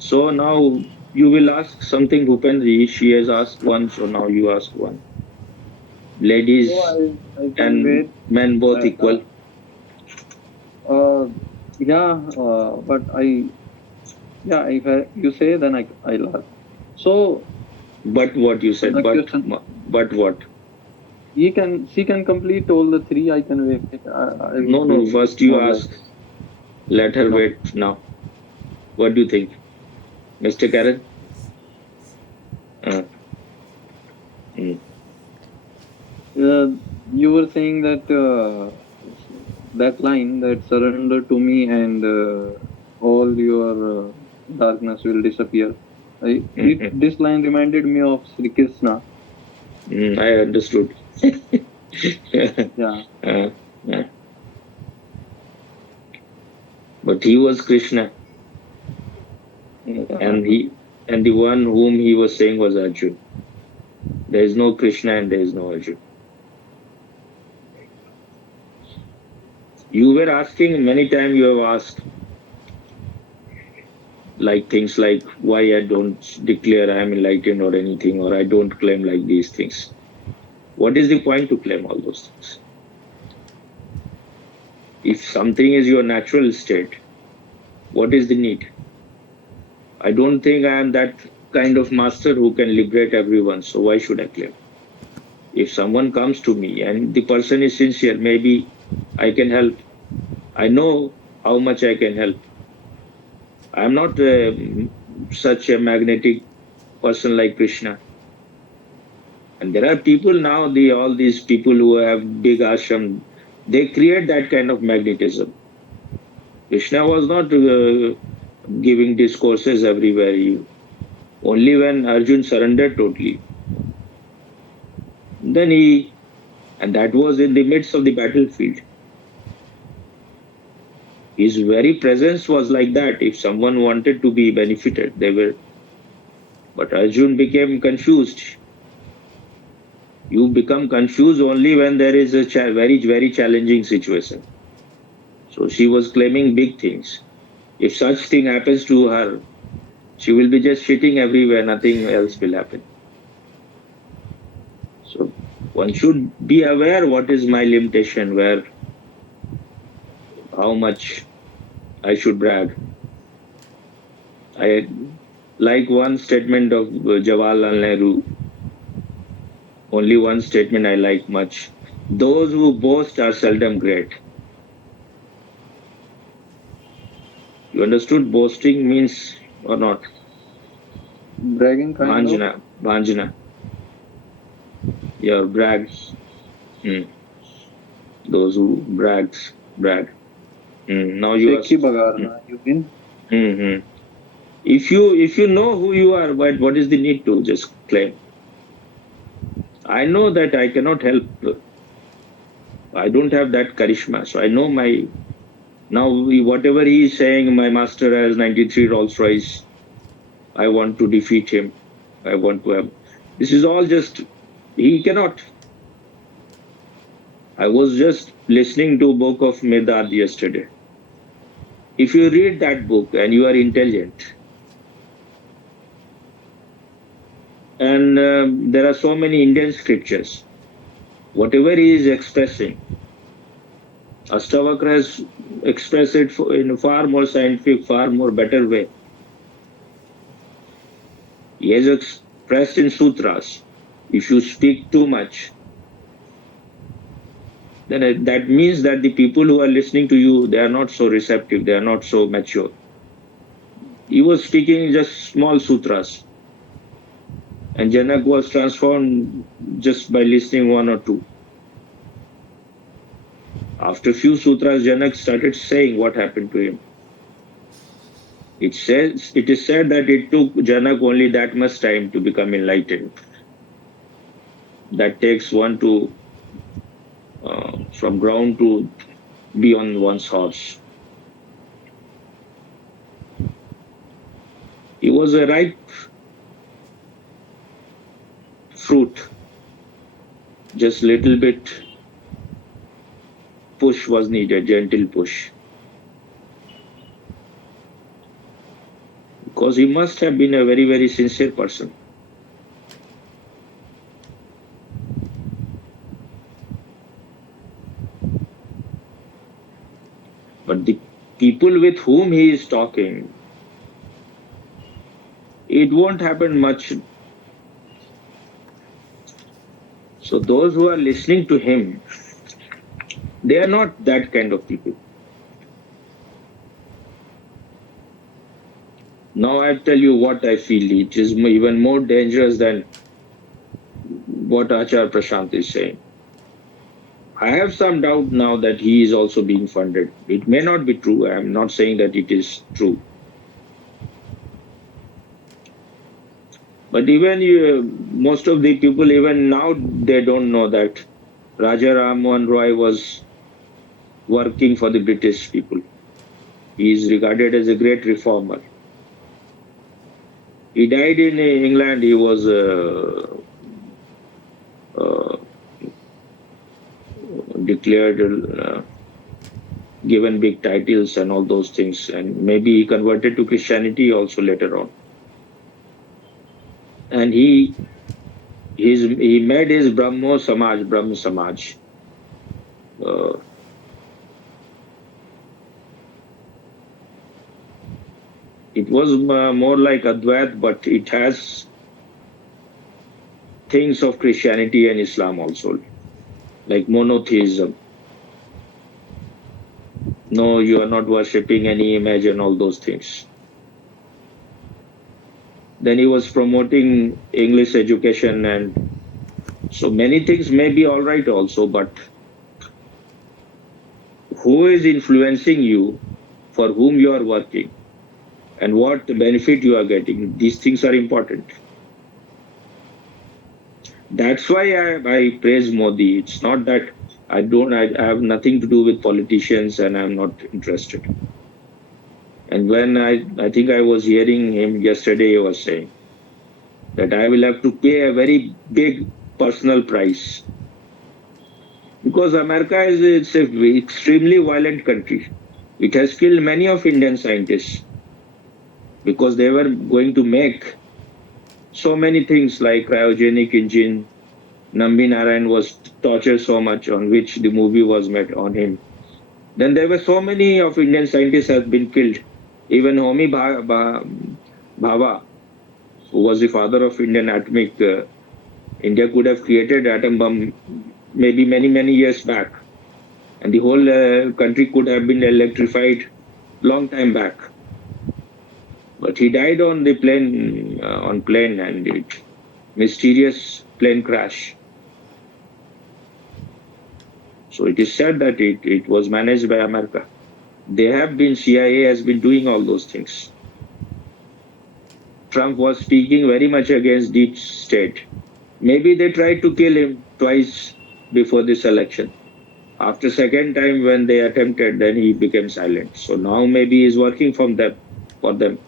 So now you will ask something, Bhupendra. She has asked one, so now you ask one. So Ladies I can and wait. men both Uh, uh, equal. yeah, but yeah, if you say, then I'll ask. So But what you said, the question, but what? she can complete all the three. I can wait. I No, will no. be First you more ask. like, Let her no. wait now. What do you think, Mr. Karen? Uh, mm, You were saying that that line, that surrender to me and all your darkness will disappear. mm, This line reminded me of Sri Krishna. I understood. Yeah, uh, uh, but he was Krishna, yeah. and the one whom he was saying was Arjun. There is no Krishna and there is no Arjun. You were asking many times. You have asked like things like why I don't declare I am enlightened or anything, or I don't claim like these things. What is the point to claim all those things? If something is your natural state, what is the need? I don't think I am that kind of master who can liberate everyone, so why should I claim? If someone comes to me and the person is sincere, maybe I can help. I know how much I can help. I am not such a magnetic person like Krishna. And there are people now, all these people who have big ashram, they create that kind of magnetism. Krishna was not giving discourses everywhere. Only when Arjun surrendered totally, then and that was in the midst of the battlefield. His very presence was like that. If someone wanted to be benefited, they were. But Arjun became confused. You become confused only when there is a very challenging situation. So she was claiming big things. If such thing happens to her, she will be just shitting everywhere. Nothing else will happen. So one should be aware what is my limitation, where how much I should brag. I like one statement of Jawaharlal Nehru. Only one statement I like much. Those who boast are seldom great. You understood boasting means or not? Bragging kind of. Bhanjana, Bhanjana. Your brags. Hmm. Those who brag. Now you ask. Shekhi Hmm. bagarna, you mean? Hmm. If you know who you are, what is the need to just claim? I know that I cannot help. I don't have that charisma. So I know my now whatever he is saying, my master has 93 Rolls Royce. I want to defeat him. I want to have. This is all just he cannot. I was just listening to a book of Medad yesterday. If you read that book and you are intelligent, and there are so many Indian scriptures, whatever he is expressing, Astavakra has expressed it in a far more scientific, far more better way. He has expressed in sutras. If you speak too much, then that means that the people who are listening to you, they are not so receptive, they are not so mature. He was speaking just small sutras, and Janak was transformed just by listening one or two. After few sutras, Janak started saying what happened to him. It is said that it took Janak only that much time to become enlightened. That takes one to from ground to be on one's horse. He was a ripe fruit, just little bit push was needed, gentle push. because he must have been a very, very sincere person. But the people with whom he is talking, it won't happen much. So those who are listening to him, they are not that kind of people. Now I tell you what I feel. It is even more dangerous than what Achar Prashant is saying. I have some doubt now that he is also being funded. It may not be true. I am not saying that it is true. But even most of the people, even now, they don't know that Raja Ram Mohan Roy was working for the British people. He is regarded as a great reformer. He died in England. He was uh, declared, given big titles and all those things. And maybe he converted to Christianity also later on. And he made his Brahmo Samaj. Uh, it was more like Advait, but it has things of Christianity and Islam also, like monotheism. No, you are not worshipping any image and all those things. Then he was promoting English education, and so many things may be all right also, but who is influencing you, for whom you are working, and what benefit you are getting, these things are important. That's why I praise Modi. It's not that I have nothing to do with politicians and I'm not interested. And when I think I was hearing him yesterday, he was saying that I will have to pay a very big personal price because America is it's a extremely violent country. It has killed many of Indian scientists because they were going to make so many things like cryogenic engine. Nambi Narayan was tortured so much, on which the movie was made on him. Then there were so many of Indian scientists have been killed. Even Homi Bhabha, who was the father of Indian atomic, India could have created atom bomb maybe many years back, and the whole country could have been electrified long time back. But he died on the plane, and mysterious plane crash. So it is said that it was managed by America. CIA has been doing all those things. Trump was speaking very much against deep state. Maybe they tried to kill him twice before this election. After second time when they attempted, then he became silent. So now maybe he's working for them.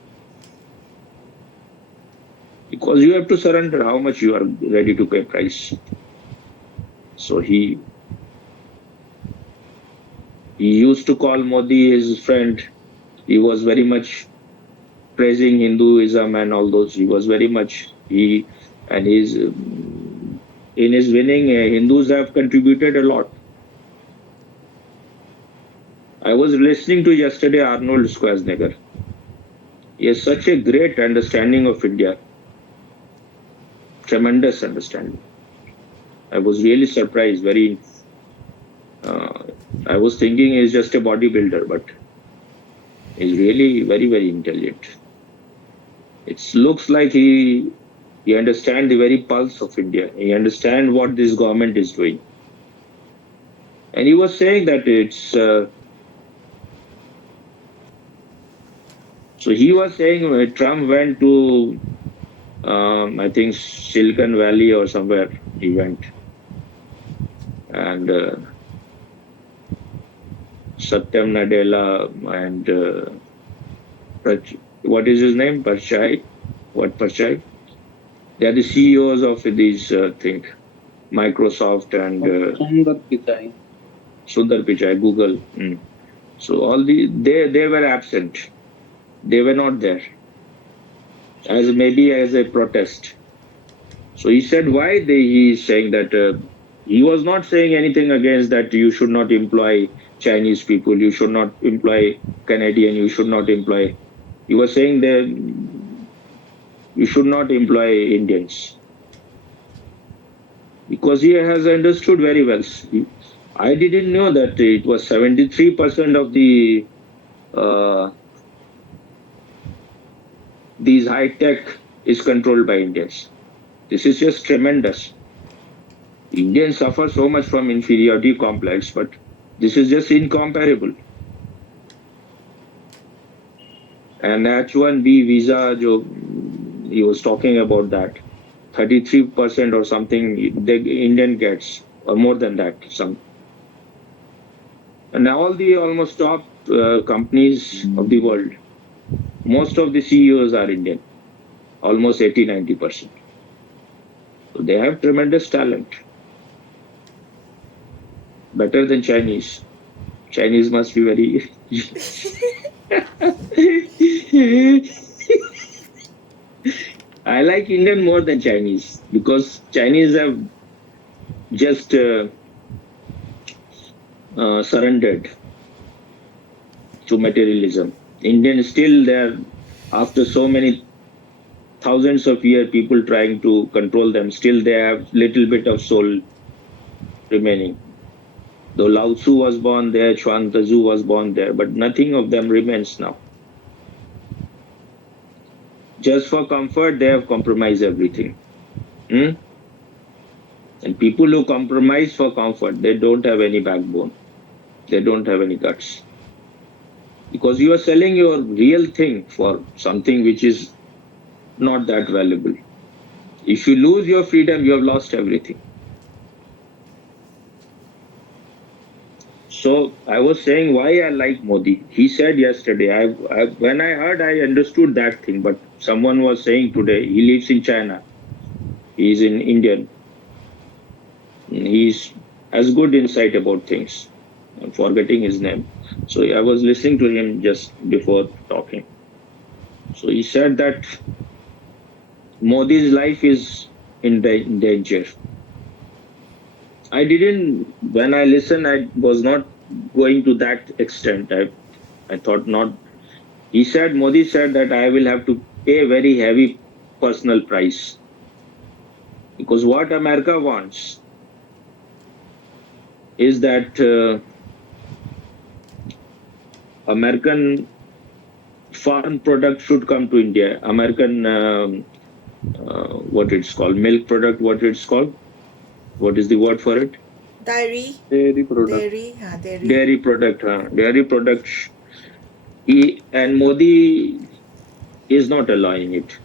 Because you have to surrender how much you are ready to pay price. So he used to call Modi his friend. He was very much praising Hinduism and all those. He was very much in his winning, Hindus have contributed a lot. I was listening to yesterday Arnold Schwarzenegger. He has such a great understanding of India, tremendous understanding. I was really surprised. I was thinking he's just a bodybuilder, but he's really very intelligent. It looks like he understands the very pulse of India. He understands what this government is doing. And he was saying that it's. So he was saying Trump went to, I think, Silicon Valley or somewhere he went. And Satyam Nadella and what is his name? Parchai? What Parchai? They are the CEOs of these things, Microsoft and Sundar Pichai, Google. So all they were absent. They were not there. as maybe as a protest. So he said why he is saying that he was not saying anything against that you should not employ Chinese people, you should not employ Canadian, you should not employ. He was saying that you should not employ Indians because he has understood very well. I didn't know that it was 73% of the uh, these high tech is controlled by Indians. This is just tremendous. Indians suffer so much from inferiority complex, but this is just incomparable. And H1B visa, he was talking about that. 33% or something the Indian gets, or more than that. And all the almost top companies of the world, most of the CEOs are Indian, almost 80-90%. So they have tremendous talent, better than Chinese. Chinese must be very. I like Indian more than Chinese because Chinese have just surrendered to materialism. Indian still there after so many thousands of years, people trying to control them. Still, they have little bit of soul remaining. Though Lao Tzu was born there, Chuang Tzu was born there, but nothing of them remains now. Just for comfort, they have compromised everything. Hmm? And people who compromise for comfort, they don't have any backbone. They don't have any guts. Because you are selling your real thing for something which is not that valuable. If you lose your freedom, you have lost everything. So I was saying why I like Modi. He said yesterday, when I heard, I understood that thing. But someone was saying today, he lives in China. He's in Indian. He's has good insight about things. I'm forgetting his name. So I was listening to him just before talking. So he said that Modi's life is in danger. I didn't, when I listened, I was not going to that extent. I thought not. He said, Modi said that I will have to pay a very heavy personal price. Because what America wants is that American farm product should come to India. American, what it's called, milk product, what it's called. What is the word for it? Dairy. Dairy product. Dairy. Dairy products. And Modi is not allowing it.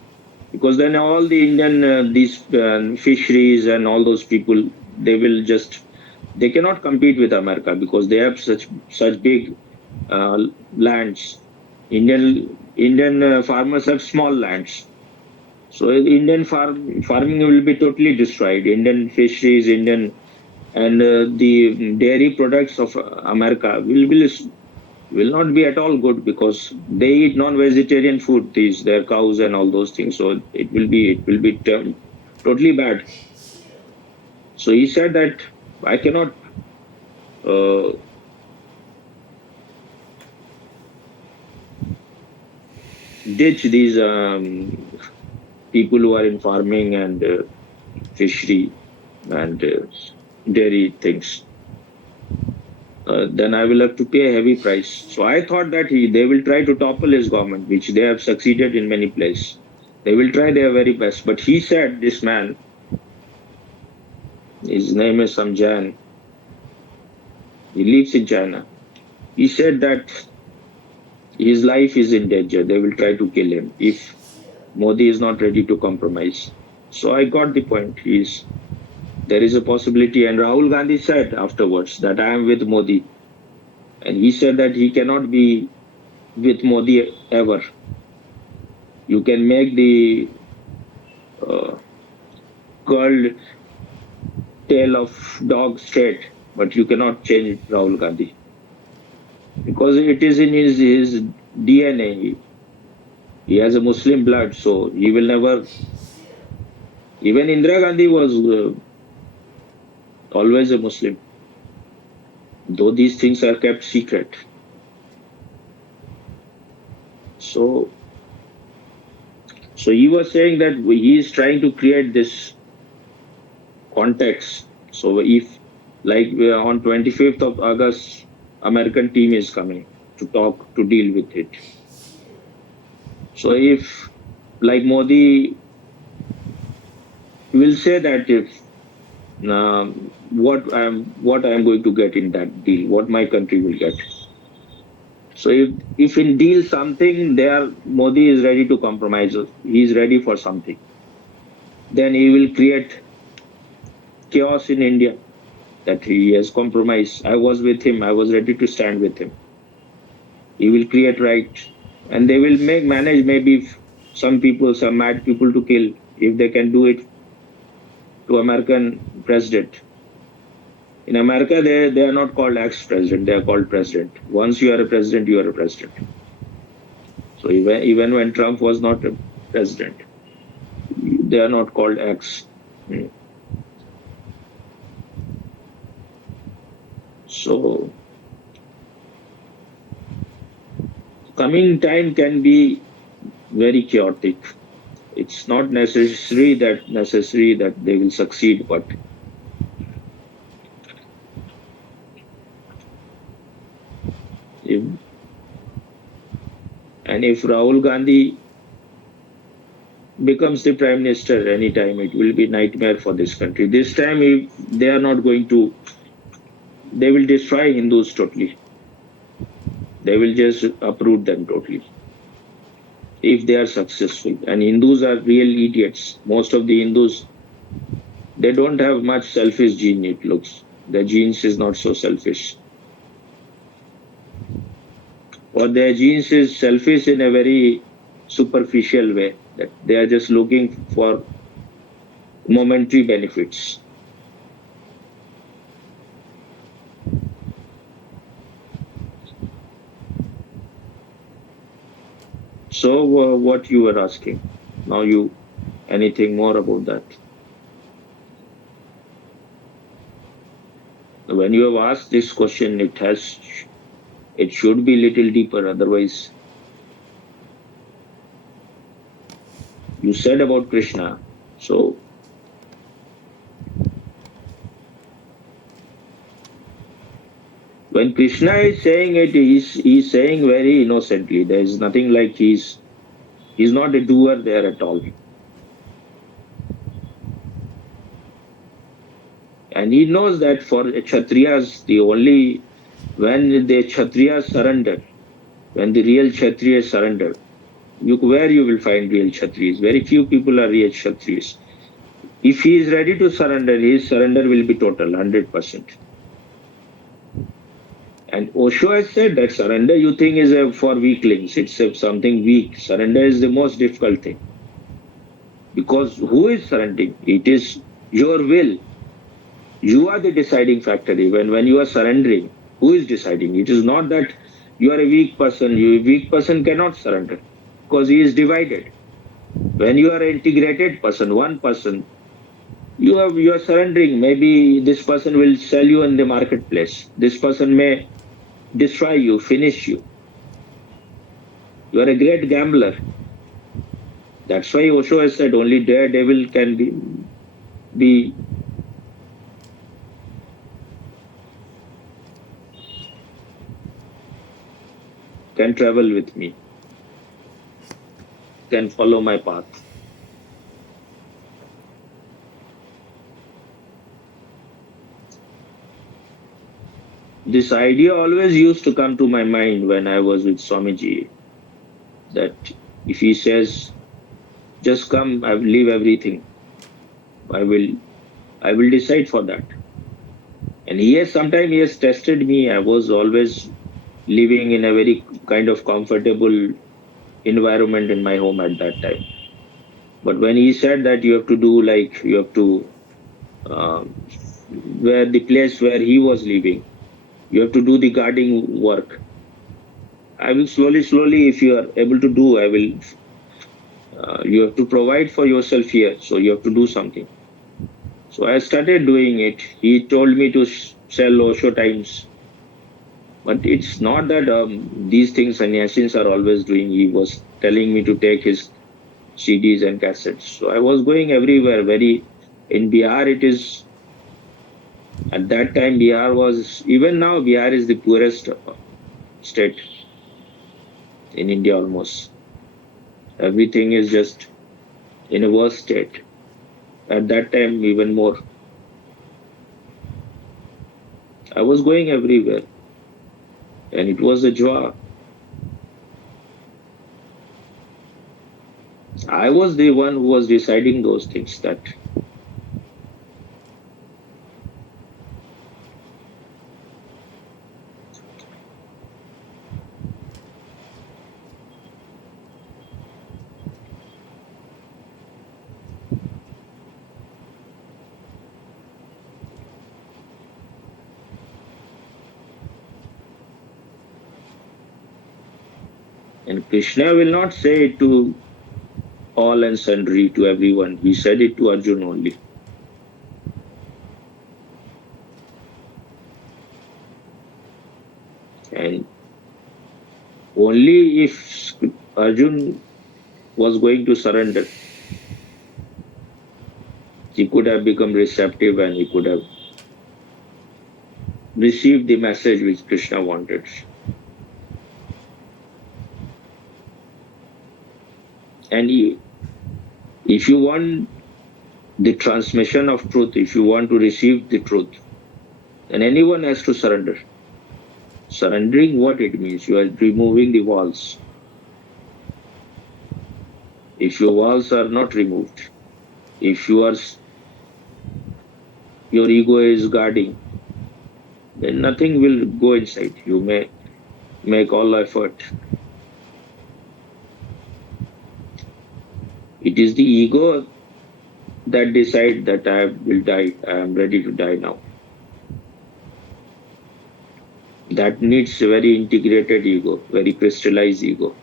Because then all the Indian, these fisheries and all those people, they cannot compete with America because they have such big lands. Indian farmers have small lands. So Indian farming will be totally destroyed. Indian fisheries, and the dairy products of America will not be at all good because they eat non-vegetarian food, their cows and all those things. So it will be totally bad. So he said that I cannot uh, ditch these people who are in farming and fishery and dairy things. Then I will have to pay a heavy price. So I thought that they will try to topple his government, which they have succeeded in many places. They will try their very best. But he said, this man, his name is some Jan, he lives in China. He said that his life is in danger. They will try to kill him if Modi is not ready to compromise. So I got the point. There is a possibility. And Rahul Gandhi said afterwards that I am with Modi. And he said that he cannot be with Modi ever. You can make the curled tail of dog straight, but you cannot change Rahul Gandhi because it is in his DNA. He has a Muslim blood, so he will never. Even Indira Gandhi was always a Muslim, though these things are kept secret. So, so he was saying that he is trying to create this context. So if, like on 25th of August, American team is coming to talk to deal with it. So if, like Modi will say that if what I am going to get in that deal, what my country will get. So if in deal something there, Modi is ready to compromise. He is ready for something. Then he will create chaos in India. That he has compromised. I was with him. I was ready to stand with him. He will create right, and they will manage maybe some people, some mad people to kill if they can do it to American president. In America, they are not called ex-president. They are called president. Once you are a president, you are a president. So even when Trump was not a president, they are not called ex. So coming time can be very chaotic. It's not necessary that they will succeed, but if Rahul Gandhi becomes the prime minister anytime, it will be nightmare for this country. This time, if they are not going to, they will destroy Hindus totally. They will just uproot them totally if they are successful. And Hindus are real idiots. Most of the Hindus, they don't have much selfish gene, it looks. Their genes is not so selfish. Or their genes is selfish in a very superficial way, that they are just looking for momentary benefits. So what you were asking, now you, anything more about that? When you have asked this question, it should be little deeper, otherwise. You said about Krishna, so when Krishna is saying it, he's saying very innocently. There is nothing like he's not a doer there at all. And he knows that for Kshatriyas, when the Kshatriyas surrender, when the real Kshatriyas surrender, where you will find real Kshatriyas? Very few people are real Kshatriyas. If he is ready to surrender, his surrender will be total, 100%. And Osho has said that surrender you think is for weaklings. It's something weak. Surrender is the most difficult thing. Because who is surrendering? It is your will. You are the deciding factor. Even when you are surrendering, who is deciding? It is not that you are a weak person. A weak person cannot surrender because he is divided. When you are an integrated person, one person, you are surrendering. Maybe this person will sell you in the marketplace. This person may destroy you, finish you. You are a great gambler. That's why Osho has said only daredevil can can travel with me, can follow my path. This idea always used to come to my mind when I was with Swamiji, that if he says, just come, I will leave everything. I will decide for that. And sometimes he has tested me. I was always living in a very kind of comfortable environment in my home at that time. But when he said that you have to do where the place where he was living, you have to do the guarding work. I will slowly, if you are able to do, I will You have to provide for yourself here, so you have to do something. So I started doing it. He told me to sell Osho Times, but it's not that these things sannyasins are always doing. He was telling me to take his CDs and cassettes. So I was going everywhere. In Bihar, it is at that time Bihar was, even now Bihar is the poorest state in India almost. Everything is just in a worse state. At that time, even more. I was going everywhere, and it was a joy. I was the one who was deciding those things. That and Krishna will not say it to all and sundry, to everyone. He said it to Arjun only. And only if Arjun was going to surrender, he could have become receptive and he could have received the message which Krishna wanted. And if you want the transmission of truth, if you want to receive the truth, then anyone has to surrender. Surrendering, what it means? You are removing the walls. If your walls are not removed, if your ego is guarding, then nothing will go inside. You may make all effort. It is the ego that decides that I will die, I am ready to die now. That needs a very integrated ego, very crystallized ego.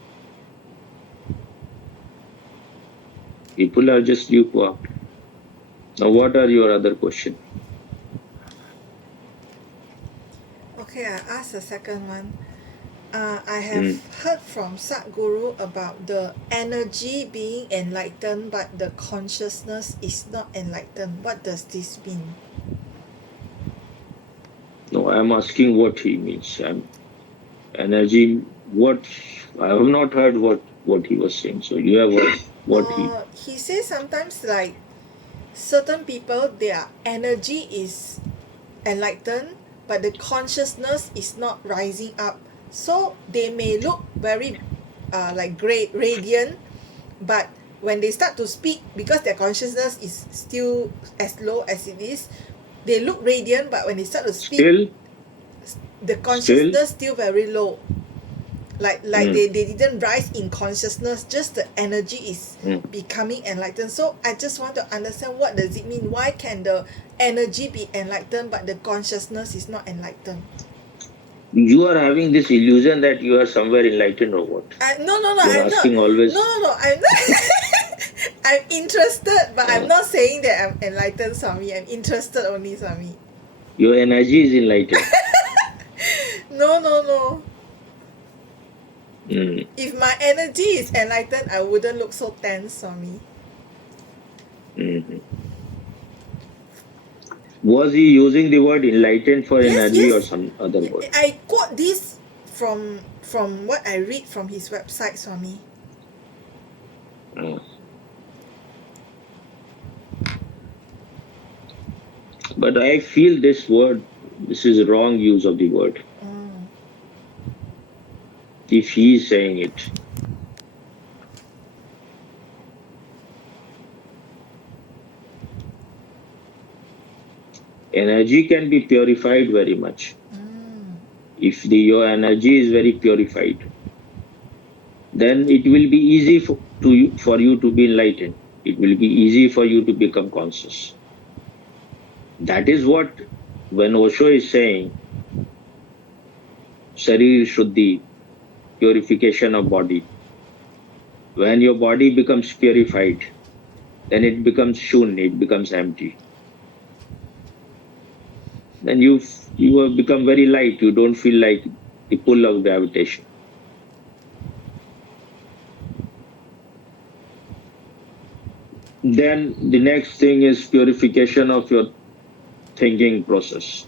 People are just lukewarm. Now, what are your other questions? Okay, I ask the second one. I have heard from Sadhguru about the energy being enlightened, but the consciousness is not enlightened. What does this mean? No, I'm asking what he means. Energy, what? I have not heard what he was saying. So you have heard what he... He says sometimes like certain people, their energy is enlightened, but the consciousness is not rising up. So they may look very like great, radiant, but when they start to speak, because their consciousness is still as low as it is, they look radiant, but when they start to speak, the consciousness still very low. Like they didn't rise in consciousness, just the energy is becoming enlightened. So I just want to understand, what does it mean? Why can the energy be enlightened but the consciousness is not enlightened? You are having this illusion that you are somewhere enlightened or what? No, I'm asking always. No, I'm not. I'm interested, but I'm not saying that I'm enlightened, Swami. I'm interested only, Swami. Your energy is enlightened. No. If my energy is enlightened, I wouldn't look so tense, Swami. Was he using the word enlightened for energy or some other word? I quote this from what I read from his website, Swami. But I feel this is a wrong use of the word. If he is saying it. Energy can be purified very much. If your energy is very purified, then it will be easy for you to be enlightened. It will be easy for you to become conscious. That is what, when Osho is saying, Sharir Shuddhi, purification of body, When your body becomes purified, then it becomes shun, it becomes empty. Then you have become very light. You don't feel like the pull of gravitation. Then the next thing is purification of your thinking process,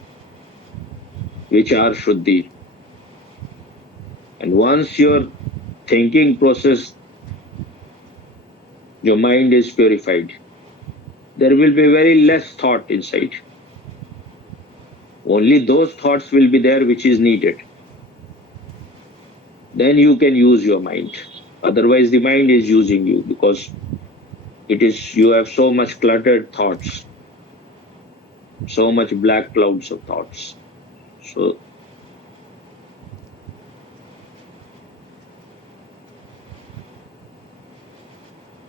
which are Shuddhi. And once your thinking process, your mind is purified, there will be very less thought inside. Only those thoughts will be there which is needed. Then you can use your mind. Otherwise, the mind is using you because you have so much cluttered thoughts, so much black clouds of thoughts. So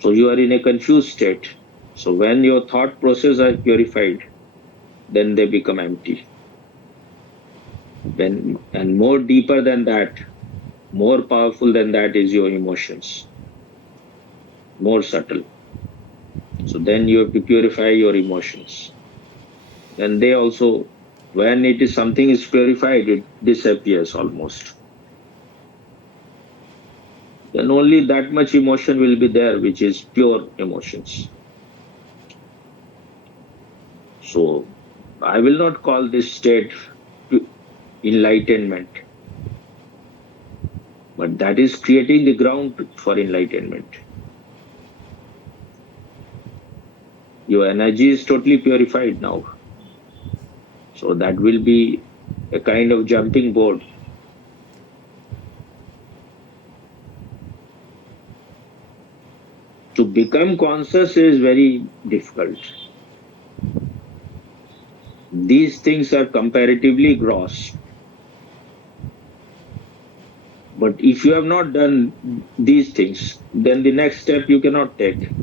you are in a confused state. So when your thought process are purified, then they become empty. Then, and more deeper than that, more powerful than that is your emotions, more subtle. So then you have to purify your emotions. And they also, when it is something is purified, it disappears almost. Then only that much emotion will be there, which is pure emotions. So I will not call this state enlightenment, but that is creating the ground for enlightenment. Your energy is totally purified now. So that will be a kind of jumping board. To become conscious is very difficult. These things are comparatively gross. But if you have not done these things, then the next step you cannot take.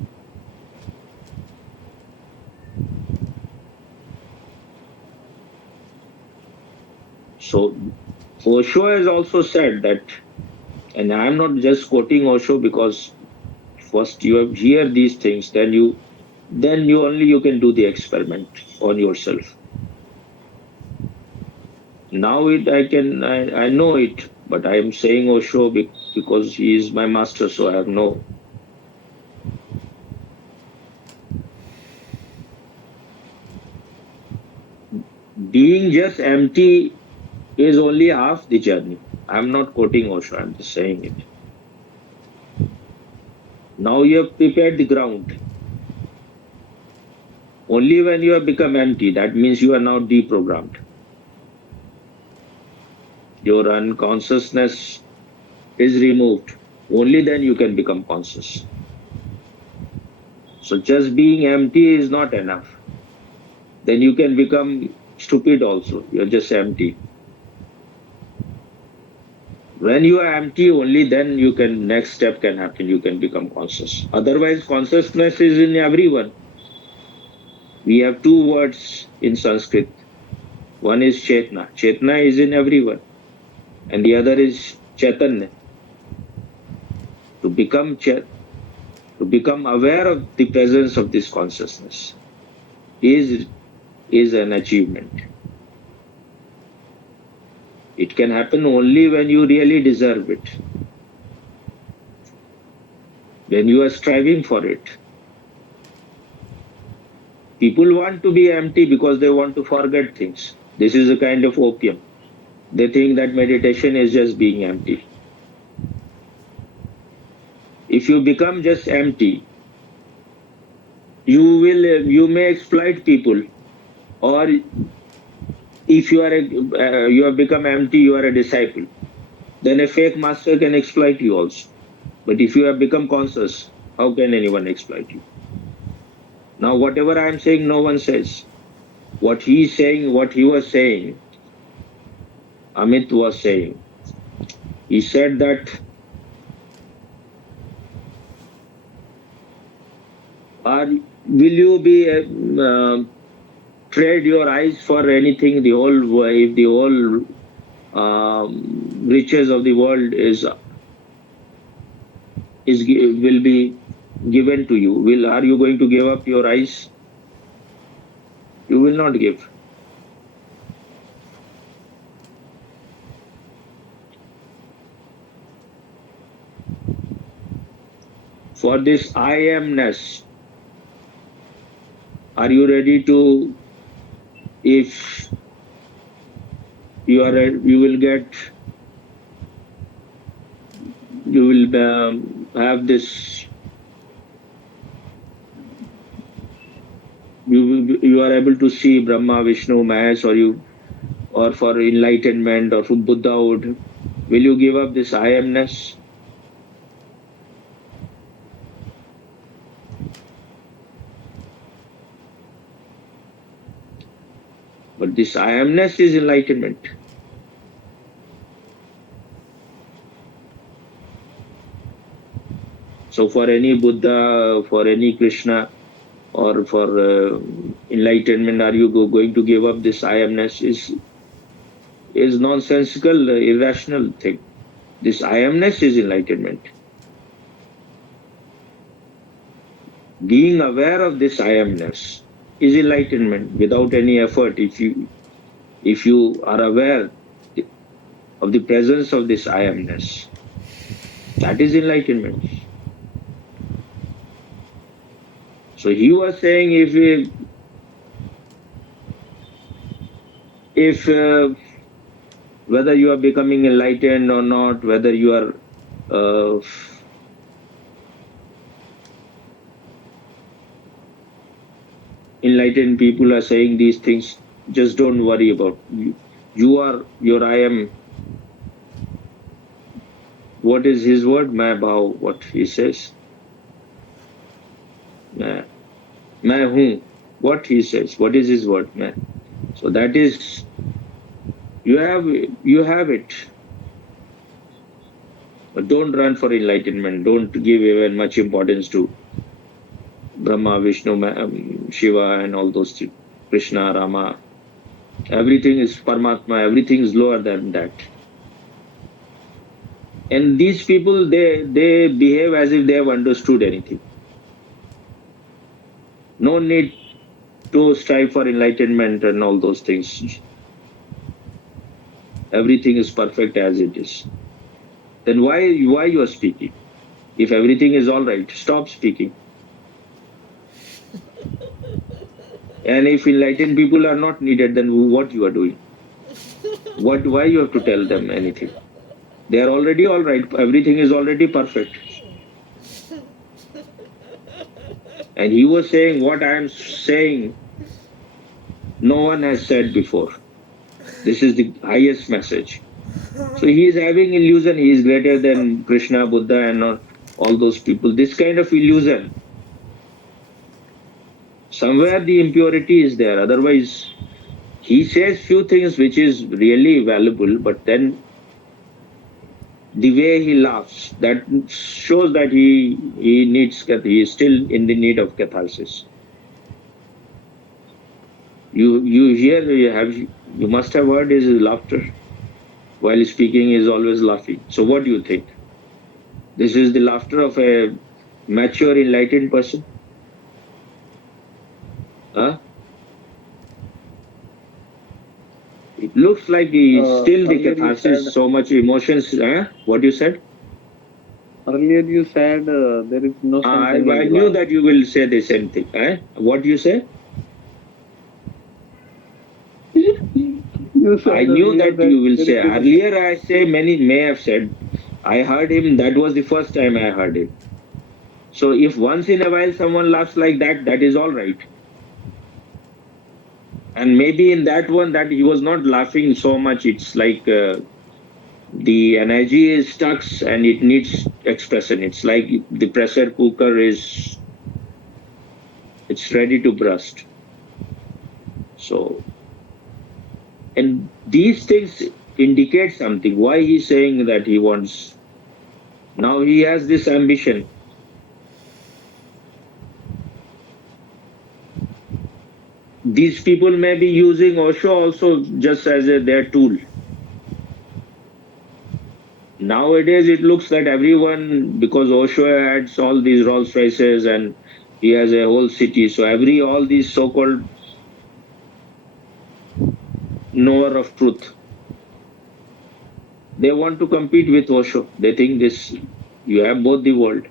So Osho has also said that, and I am not just quoting Osho because first you have hear these things, then you only you can do the experiment on yourself. Now I know it, but I am saying Osho because he is my master, so I have no. Being just empty is only half the journey. I'm not quoting Osho, I'm just saying it. Now you have prepared the ground. Only when you have become empty, that means you are now deprogrammed. Your unconsciousness is removed. Only then you can become conscious. So just being empty is not enough. Then you can become stupid also. You're just empty. When you are empty, only then next step can happen. You can become conscious. Otherwise, consciousness is in everyone. We have two words in Sanskrit. One is Chetna. Chetna is in everyone. And the other is Chaitanya. To become aware of the presence of this consciousness is an achievement. It can happen only when you really deserve it. When you are striving for it. People want to be empty because they want to forget things. This is a kind of opium. They think that meditation is just being empty. If you become just empty, you may exploit people, or if you have become empty, you are a disciple. Then a fake master can exploit you also. But if you have become conscious, how can anyone exploit you? Now, whatever I am saying, no one says. What he is saying, what he was saying, Amit was saying. He said that will you be trade your eyes for anything? If the whole riches of the world is will be given to you. Are you going to give up your eyes? You will not give. For this I amness, are you ready to, if you will get, you will have this, you are able to see Brahma, Vishnu, Mahesh, or for enlightenment or for Buddhahood, will you give up this I amness? But this I amness is enlightenment. So for any Buddha, for any Krishna, or for enlightenment, are you going to give up this I amness? Is nonsensical, irrational thing. This I amness is enlightenment. Being aware of this I amness is enlightenment without any effort. If you are aware of the presence of this I amness, that is enlightenment. So he was saying, if whether you are becoming enlightened or not, whether you are enlightened people are saying these things, just don't worry about you. You are your I am. What is his word? Main bhav, what he says. Main hu. What he says. What is his word? Main. So that is, you have it. But don't run for enlightenment. Don't give even much importance to Brahma, Vishnu, Shiva, and all those things. Krishna, Rama. Everything is Paramatma. Everything is lower than that. And these people, they behave as if they have understood anything. No need to strive for enlightenment and all those things. Everything is perfect as it is. Then why you are speaking? If everything is all right, stop speaking. And if enlightened people are not needed, then what you are doing? Why you have to tell them anything? They are already all right. Everything is already perfect. And he was saying what I am saying, no one has said before. This is the highest message. So he is having illusion. He is greater than Krishna, Buddha, and all those people. This kind of illusion. Somewhere the impurity is there. Otherwise, he says few things which is really valuable, but then the way he laughs, that shows that he is still in the need of catharsis. You must have heard his laughter. While speaking, he is always laughing. So what do you think? This is the laughter of a mature, enlightened person? Huh? It looks like he is still the catharsis, so much emotions. What you said? Earlier you said there is no sense I knew that you will say the same thing. What do you say? I knew that you will say. Earlier I say many may have said. I heard him. That was the first time I heard him. So if once in a while someone laughs like that, that is all right. And maybe in that one that he was not laughing so much. It's like the energy is stuck and it needs expression. It's like the pressure cooker it's ready to burst. So, and these things indicate something. Why he's saying that he wants, now he has this ambition. These people may be using Osho also just as their tool. Nowadays, it looks that everyone, because Osho has all these Rolls Royces and he has a whole city, so all these so-called knower of truth, they want to compete with Osho. They think this, you have both the world,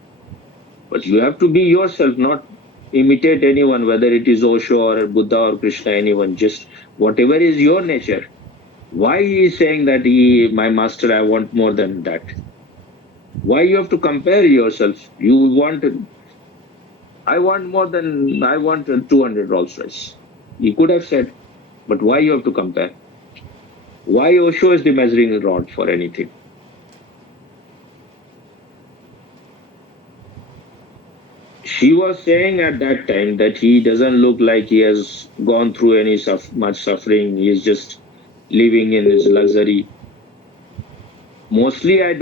but you have to be yourself, not imitate anyone, whether it is Osho or Buddha or Krishna, anyone. Just whatever is your nature. Why he is saying that my master, I want more than that? Why you have to compare yourself? I want 200 Rolls Royce. He could have said, but why you have to compare? Why Osho is the measuring rod for anything? She was saying at that time that he doesn't look like he has gone through any much suffering. He is just living in his luxury. Mostly, I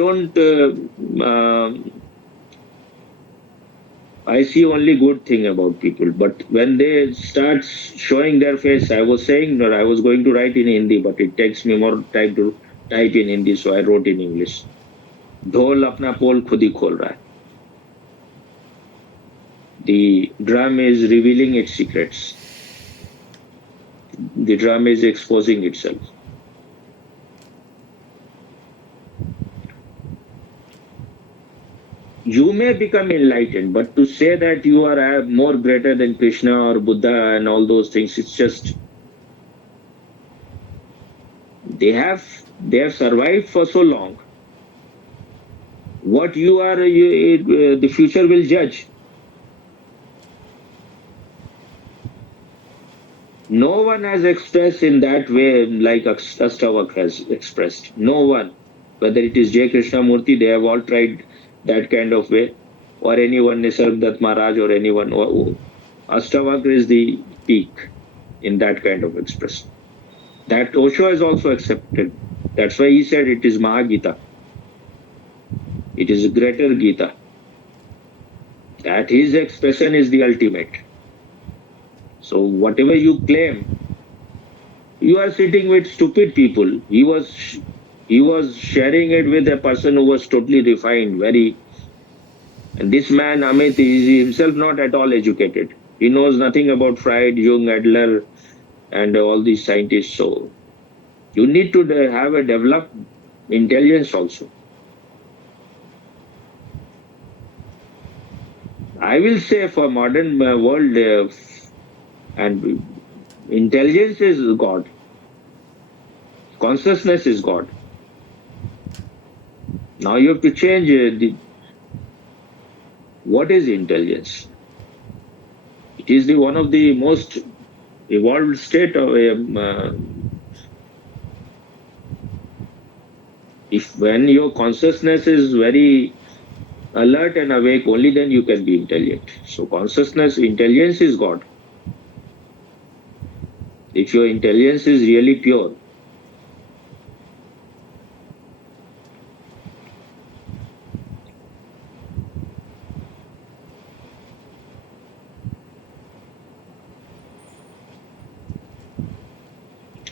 see only good thing about people. But when they start showing their face, I was saying that I was going to write in Hindi, but it takes me more time to type in Hindi, so I wrote in English. ढोल अपना पोल खुद ही खोल रहा है. The drum is revealing its secrets. The drum is exposing itself. You may become enlightened, but to say that you are more greater than Krishna or Buddha and all those things, it's just they have survived for so long. What you are, the future will judge. No one has expressed in that way like Astavak has expressed. No one. Whether it is J. Krishnamurti, they have all tried that kind of way, or anyone, Nisargadatta Maharaj, or anyone. Astavak is the peak in that kind of expression. That Osho has also accepted. That's why he said it is Mahagita. It is a greater Gita. That his expression is the ultimate. So whatever you claim, you are sitting with stupid people. He was sharing it with a person who was totally refined, and this man, Amit, is himself not at all educated. He knows nothing about Freud, Jung, Adler, and all these scientists. So you need to have a developed intelligence also. I will say for modern world, and intelligence is God. Consciousness is God. Now you have to change what is intelligence? It is one of the most evolved state of if when your consciousness is very alert and awake, only then you can be intelligent. So intelligence is God. If your intelligence is really pure,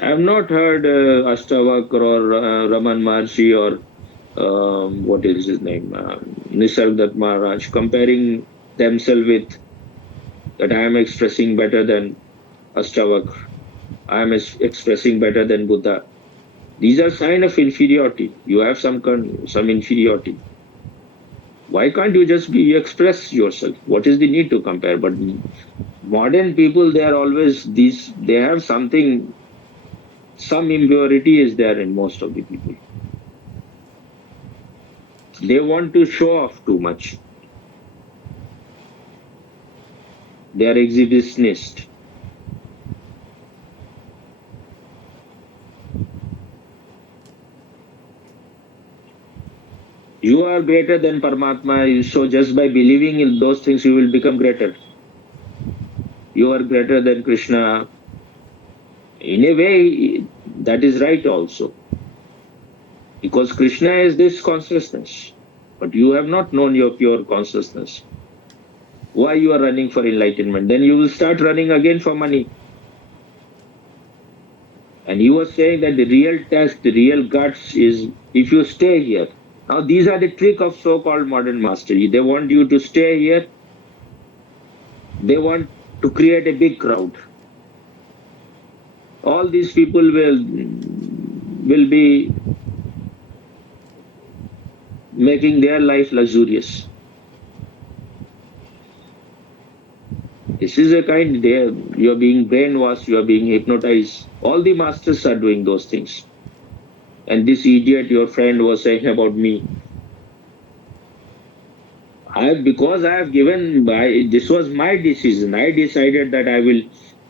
I have not heard Astavakar or Raman Maharshi or what is his name, Nisargadatta Maharaj, comparing themselves with that I am expressing better than Astavakar, I am expressing better than Buddha. These are signs of inferiority. You have some inferiority. Why can't you just express yourself? What is the need to compare? But modern people, they are always they have something, some impurity is there in most of the people. They want to show off too much. They are exhibitionist. You are greater than Paramatma, so just by believing in those things, you will become greater. You are greater than Krishna. In a way, that is right also. Because Krishna is this consciousness, but you have not known your pure consciousness. Why you are running for enlightenment? Then you will start running again for money. And he was saying that the real test, the real guts is if you stay here. Now, these are the trick of so-called modern mastery. They want you to stay here. They want to create a big crowd. All these people will be making their life luxurious. This is a kind, you're being brainwashed, you're being hypnotized. All the masters are doing those things. And this idiot, your friend, was saying about me. Because I have given, this was my decision. I decided that I will,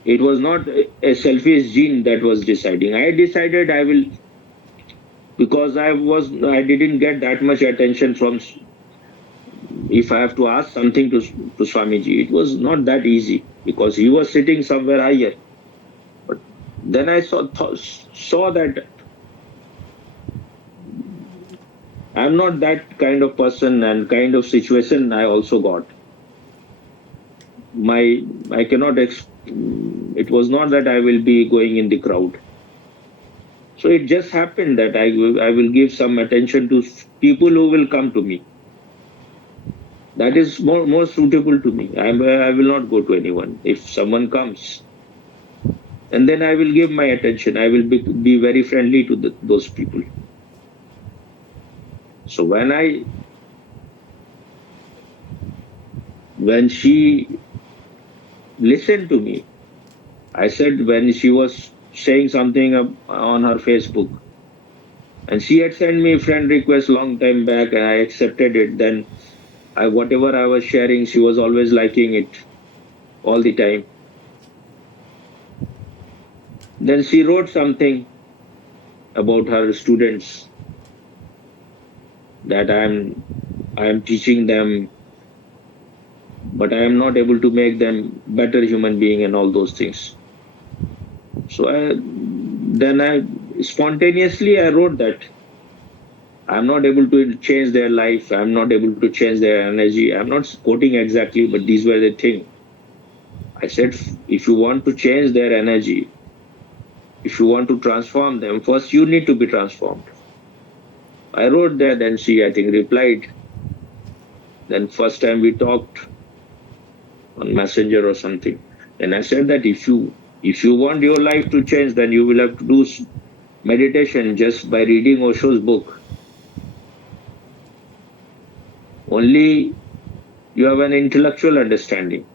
it was not a selfish gene that was deciding. I decided I will, because I didn't get that much attention from, if I have to ask something to Swamiji, it was not that easy because he was sitting somewhere higher. But then I saw that I'm not that kind of person and kind of situation I also got. I cannot, it was not that I will be going in the crowd. So it just happened that I will give some attention to people who will come to me. That is more suitable to me. I will not go to anyone. If someone comes, and then I will give my attention. I will be very friendly to those people. So when she listened to me, I said, when she was saying something on her Facebook, and she had sent me a friend request long time back, and I accepted it. Then whatever I was sharing, she was always liking it all the time. Then she wrote something about her students that I am teaching them, but I am not able to make them better human being and all those things. So then I spontaneously I wrote that I'm not able to change their life. I'm not able to change their energy. I'm not quoting exactly, but these were the thing. I said, if you want to change their energy, if you want to transform them, first you need to be transformed. I wrote that, and she, I think, replied. Then first time we talked on Messenger or something, and I said that if you want your life to change, then you will have to do meditation just by reading Osho's book. Only you have an intellectual understanding.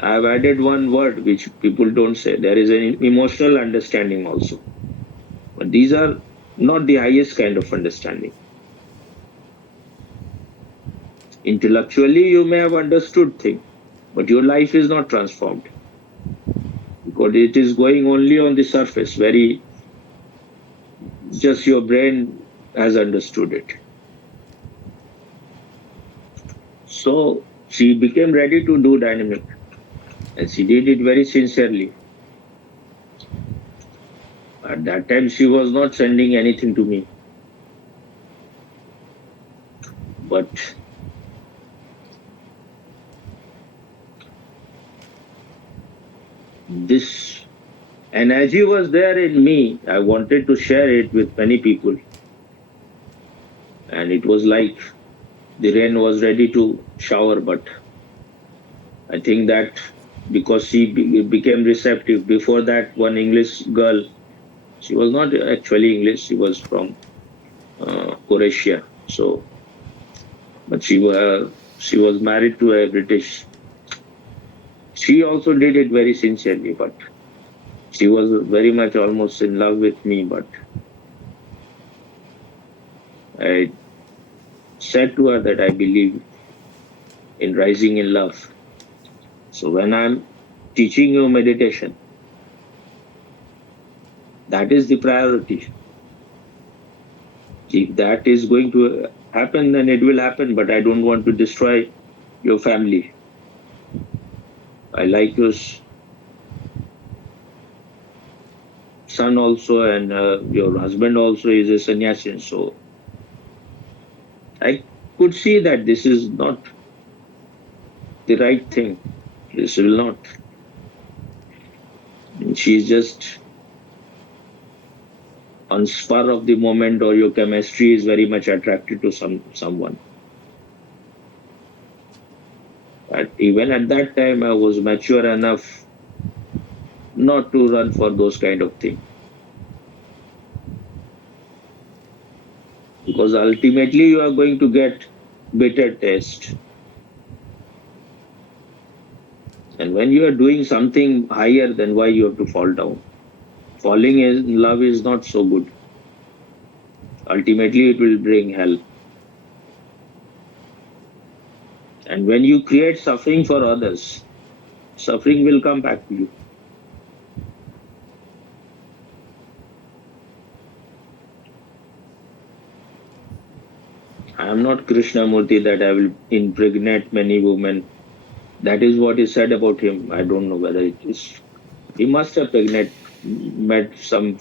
I have added one word which people don't say. There is an emotional understanding also. But these are not the highest kind of understanding. Intellectually, you may have understood things, but your life is not transformed. Because it is going only on the surface, just your brain has understood it. So she became ready to do dynamic, and she did it very sincerely. At that time, she was not sending anything to me. But this energy was there in me. I wanted to share it with many people. And it was like the rain was ready to shower, but I think that because she became receptive. Before that, one English girl, she was not actually English, she was from Croatia. So, but she was married to a British. She also did it very sincerely, but she was very much almost in love with me. But I said to her that I believe in rising in love. So when I'm teaching you meditation, that is the priority. If that is going to happen, then it will happen, but I don't want to destroy your family. I like your son also, and your husband also is a sannyasin. So I could see that this is not the right thing. This will not. And she's just on spur of the moment, or your chemistry is very much attracted to someone. But even at that time, I was mature enough not to run for those kind of things, because ultimately you are going to get bitter taste. And when you are doing something higher, then why you have to fall down? Falling in love is not so good. Ultimately, it will bring hell. And when you create suffering for others, suffering will come back to you. I am not Krishnamurti that I will impregnate many women. That is what is said about him. I don't know whether it is. He must have met some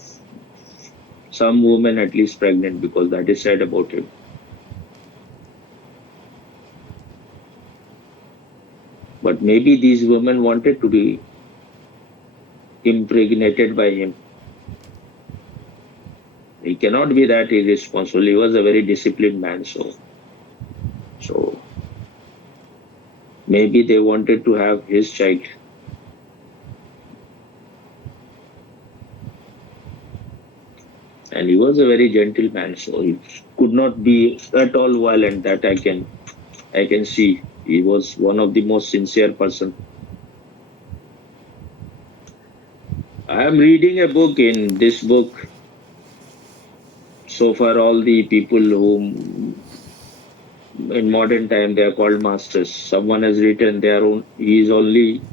woman at least pregnant, because that is said about him. But maybe these women wanted to be impregnated by him. He cannot be that irresponsible. He was a very disciplined man, so maybe they wanted to have his child. And he was a very gentle man, so he could not be at all violent. That I can see. He was one of the most sincere person. I am reading a book. In this book, so far all the people whom in modern time they are called masters, someone has written their own. He is only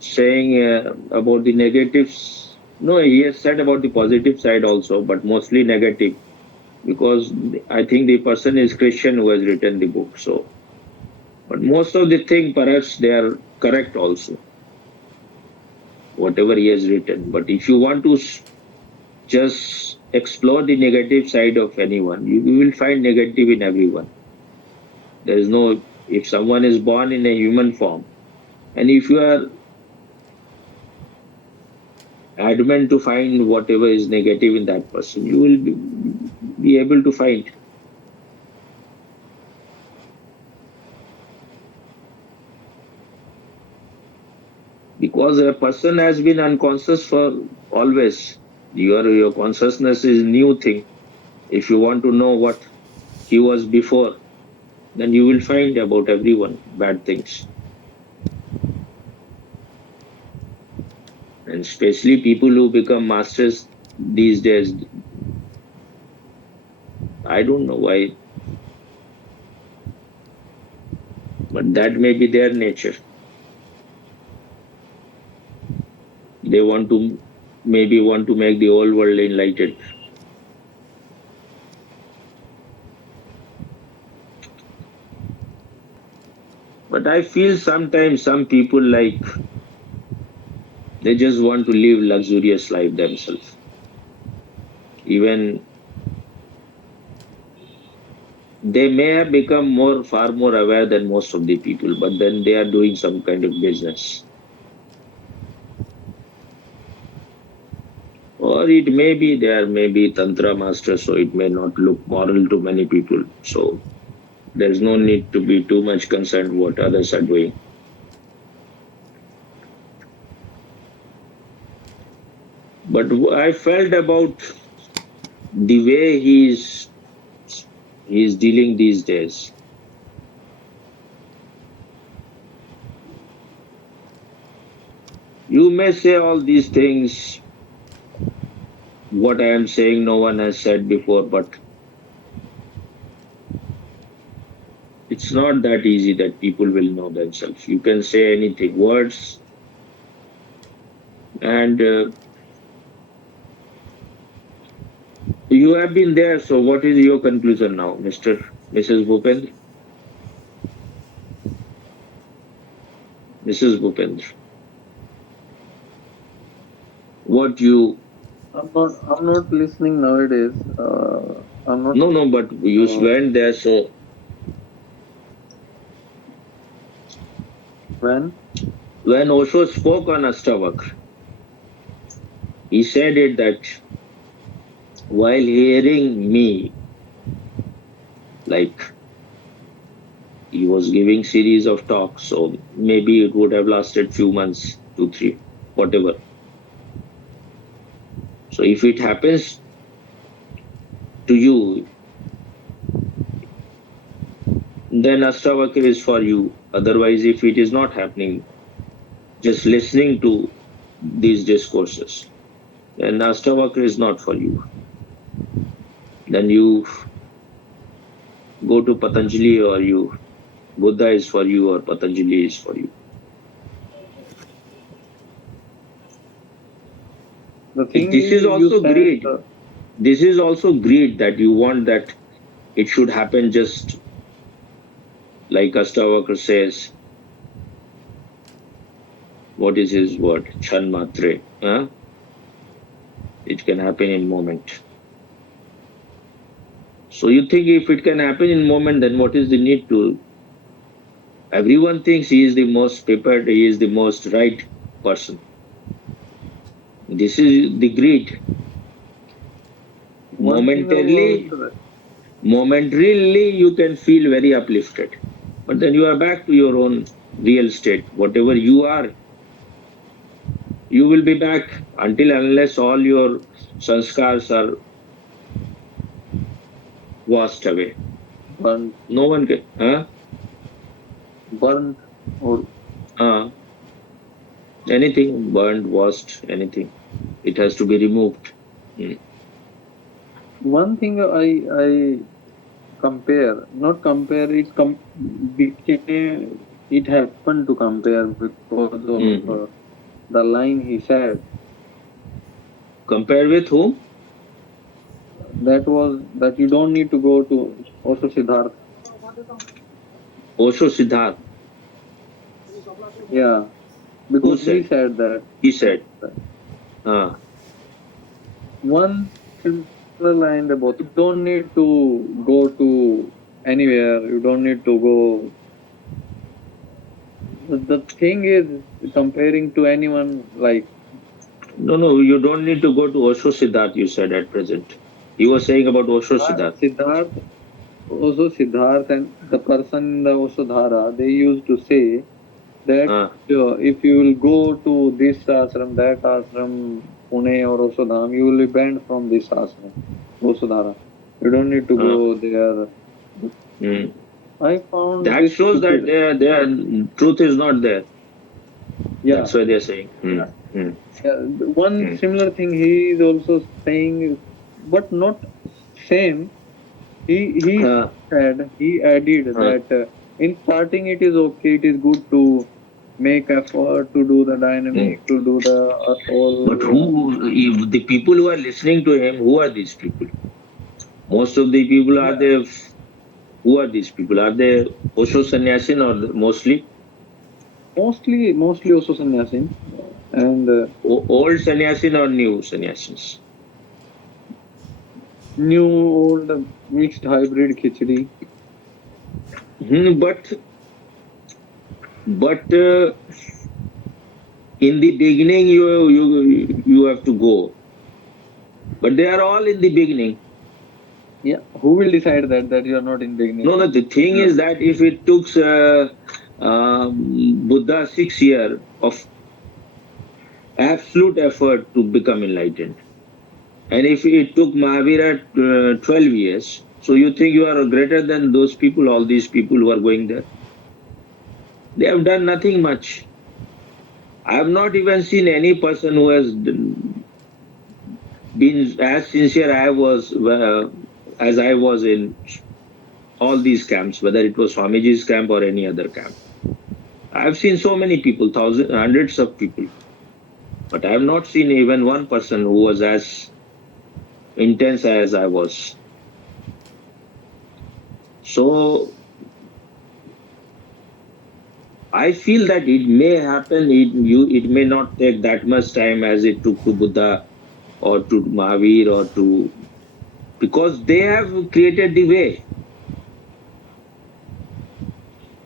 saying about the negatives. No, he has said about the positive side also, but mostly negative, because I think the person is Christian who has written the book. So, but most of the thing perhaps they are correct also, whatever he has written. But if you want to just explore the negative side of anyone, you will find negative in everyone. There is no, if someone is born in a human form, and if you are adamant to find whatever is negative in that person, you will be able to find. Because a person has been unconscious for always. Your consciousness is new thing. If you want to know what he was before, then you will find about everyone bad things. And especially people who become masters these days, I don't know why, but that may be their nature. They want to make the whole world enlightened. But I feel sometimes some people they just want to live luxurious life themselves. Even they may have become far more aware than most of the people, but then they are doing some kind of business. Or it may be there may be tantra masters, so it may not look moral to many people. So there's no need to be too much concerned what others are doing. But I felt about the way he's dealing these days. You may say all these things, what I am saying no one has said before, but it's not that easy that people will know themselves. You can say anything, words, and you have been there. So what is your conclusion now, Mrs. Bhupendra? Mrs. Bhupendra, what you? I'm not listening nowadays. I'm not. No, but you went there. So When? when Osho spoke on Astavakra, he said it that while hearing me, like he was giving series of talks, so maybe it would have lasted few months, 2, 3, whatever. So if it happens to you, then Astavakra is for you. Otherwise, if it is not happening, just listening to these discourses, then Astavakra is not for you. Then you go to Patanjali, or you Buddha is for you, or Patanjali is for you. The thing This is, is you also said greed. This is also greed, that you want that it should happen just like Astavakra says. What is his word? Chan matre. Huh? It can happen in moment. So you think if it can happen in moment, then what is the need to? Everyone thinks he is the most prepared, he is the most right person. This is the greed. one thing about Momentarily you can feel very uplifted, but then you are back to your own real state. Whatever you are, you will be back until unless all your sanskars are washed away. burnt, No one can. burnt or Uh, Anything burned, washed, anything. It has to be removed. Mm. one thing I compare, not compare, became, it happened to compare because of Mhm. the line he said. Compare with whom? That was that you don't need to go to also Siddharth. Osho Siddharth. Yeah, Who because he said? said that He said. Uh, one similar line about you don't need to go to anywhere. You don't need to go. The thing is comparing to anyone like no, no, you don't need to go to Osho Siddharth, you said at present. He was saying about Osho Siddharth. Siddharth, also Siddharth and the person in the Osodhara, they used to say that Uh, if you will go to this ashram, that ashram, Pune or Osodham, you will be banned from this ashram, Osodhara. You don't need to uh, go there. mm. I found That this shows that stupid. their truth is not there. Yeah, That's why they're saying. Mm. yeah. One Mm. similar thing he is also saying, but not same. He Uh, said he added uh. that in starting it is okay. It is good to make effort to do the Mm. dynamic, to do the But all. who, if the people who are listening to him, who are these people? Most of the people are Yeah, they, who are these people? Are they Osho Sannyasin, or mostly mostly also sannyasin and old Sannyasin or new Sannyasins? new old mixed hybrid khichdi. But in the beginning you have to go, but they are all in the beginning. Yeah, who will decide that you are not in No, beginning? no. The thing Yeah. is that if it took Buddha 6 years of absolute effort to become enlightened, and if it took Mahavira 12 years, so you think you are greater than those people, all these people who are going there? They have done nothing much. I have not even seen any person who has been as sincere as I was in all these camps, whether it was Swamiji's camp or any other camp. I've seen so many people, thousands, hundreds of people, but I have not seen even one person who was as intense as I was. So I feel that it may happen. It may not take that much time as it took to Buddha or to Mahavir or to, because they have created the way.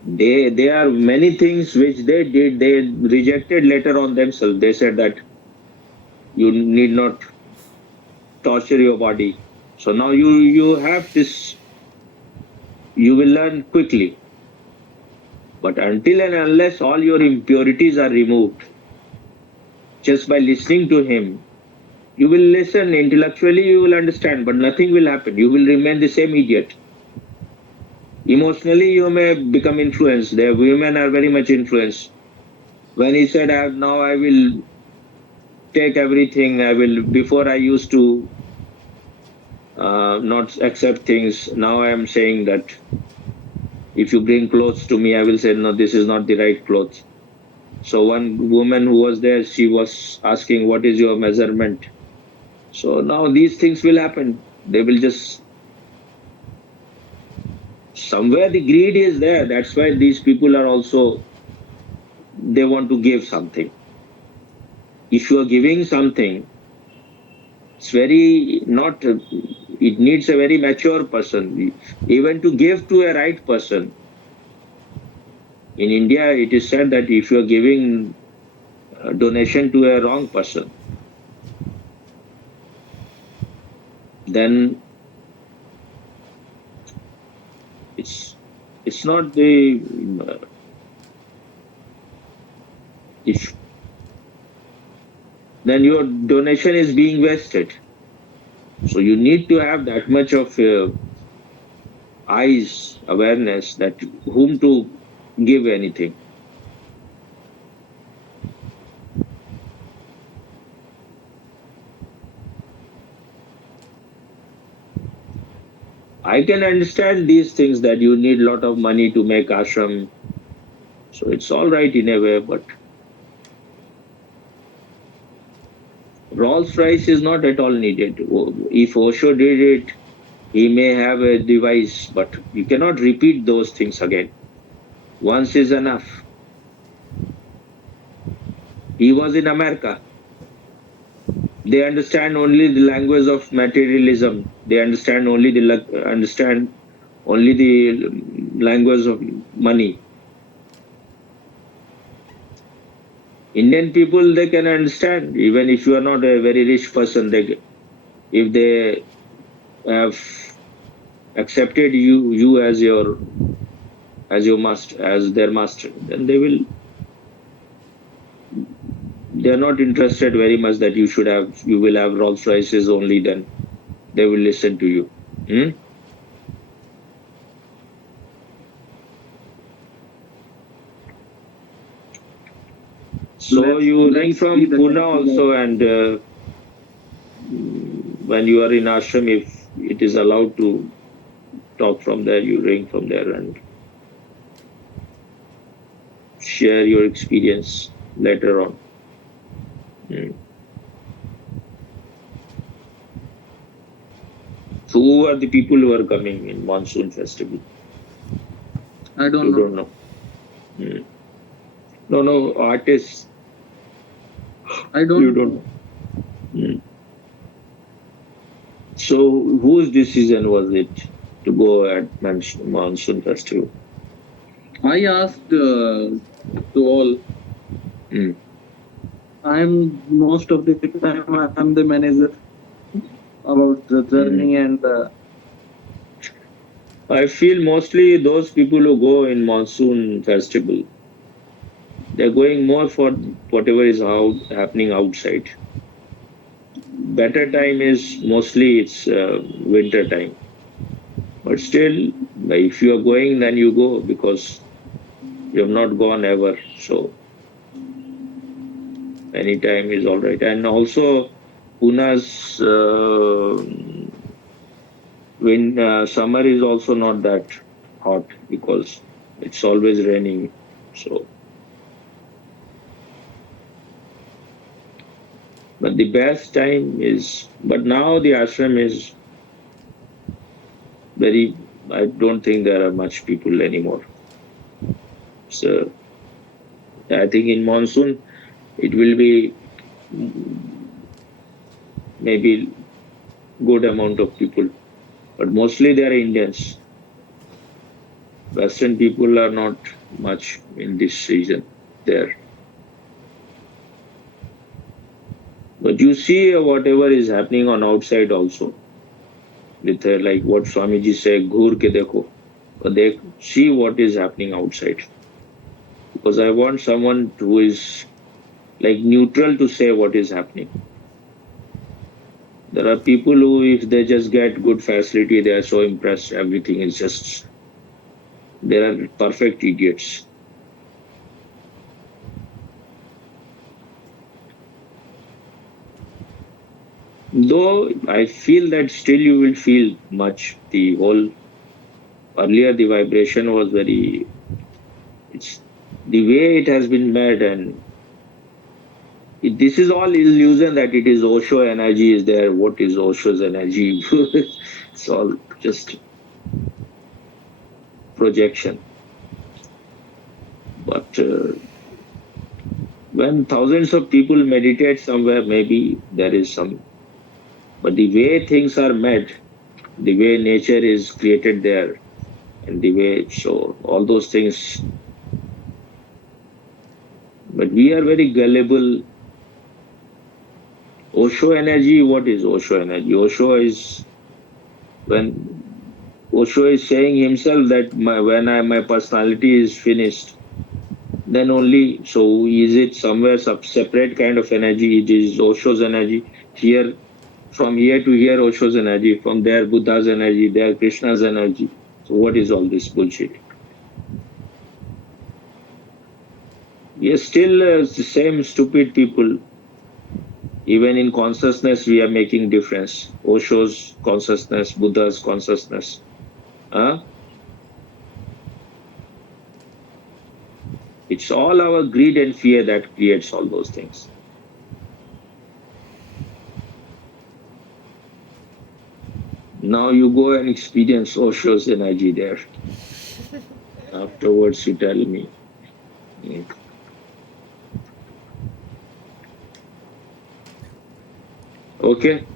They are many things which they did. They rejected later on themselves. They said that you need not torture your body. So now you have this, you will learn quickly. But until and unless all your impurities are removed, just by listening to him, you will listen intellectually, you will understand, but nothing will happen. You will remain the same idiot. Emotionally, you may become influenced. The women are very much influenced. When he said, now I will take everything, I will, before I used to not accept things, now I am saying that if you bring clothes to me, I will say, no, this is not the right clothes. So one woman who was there, she was asking, what is your measurement? So now these things will happen. They will just, somewhere the greed is there. That's why these people are also, they want to give something. If you are giving something, it's very not, it needs a very mature person. Even to give to a right person. In India, it is said that if you are giving a donation to a wrong person, then it's it's not the if then your donation is being wasted. So you need to have that much of eyes awareness that whom to give anything. I can understand these things that you need a lot of money to make ashram. So it's all right in a way, but Rolls Royce is not at all needed. If Osho did it, he may have a device, but you cannot repeat those things again. Once is enough. He was in America. They understand only the language of materialism. They understand only the language of money. Indian people, they can understand, even if you are not a very rich person. If they have accepted you as your master, as their master, then they are not interested very much that you will have Rolls Royces only. Then they will listen to you. Hmm? So you ring Let's from see the Pune country also, and when you are in ashram, if it is allowed to talk from there, you ring from there and share your experience later on. Hmm. So who are the people who are coming in monsoon festival? I don't You know. don't know. Hmm. No, artists. I You don't don't know. know. Hmm. So whose decision was it to go at monsoon festival? I asked to all. Hmm. I'm most of the time I'm the manager about the Hmm. journey and I feel mostly those people who go in monsoon festival, they're going more for whatever is happening outside. Better time is mostly it's winter time. But still, if you are going, then you go because you have not gone ever. So any time is all right. And also, Puna's when summer is also not that hot because it's always raining. So, but the best time is, but now the ashram is very, I don't think there are much people anymore. So, I think in monsoon, it will be maybe good amount of people, but mostly they are Indians. Western people are not much in this season there. But you see whatever is happening on outside also, with like what Swamiji said, "Ghur ke dekho." They see what is happening outside. Because I want someone who is like neutral to say what is happening. There are people who, if they just get good facility, they are so impressed. Everything is just, they are perfect idiots. Though I feel that still you will feel much. The whole earlier, the vibration was very, it's the way it has been made, and this is all illusion that it is Osho energy is there. What is Osho's energy? It's all just projection. But when thousands of people meditate somewhere, maybe there is some. But the way things are made, the way nature is created there, and the way, so all those things. But we are very gullible. Osho energy, what is Osho energy? Osho is when Osho is saying himself that my personality is finished, then only, so is it somewhere separate kind of energy? It is Osho's energy. Here, from here to here, Osho's energy. From there, Buddha's energy. There, Krishna's energy. So what is all this bullshit? We are still the same stupid people. Even in consciousness, we are making difference. Osho's consciousness, Buddha's consciousness. Huh? It's all our greed and fear that creates all those things. Now you go and experience Osho's energy there. Afterwards, you tell me. Mm. Okay.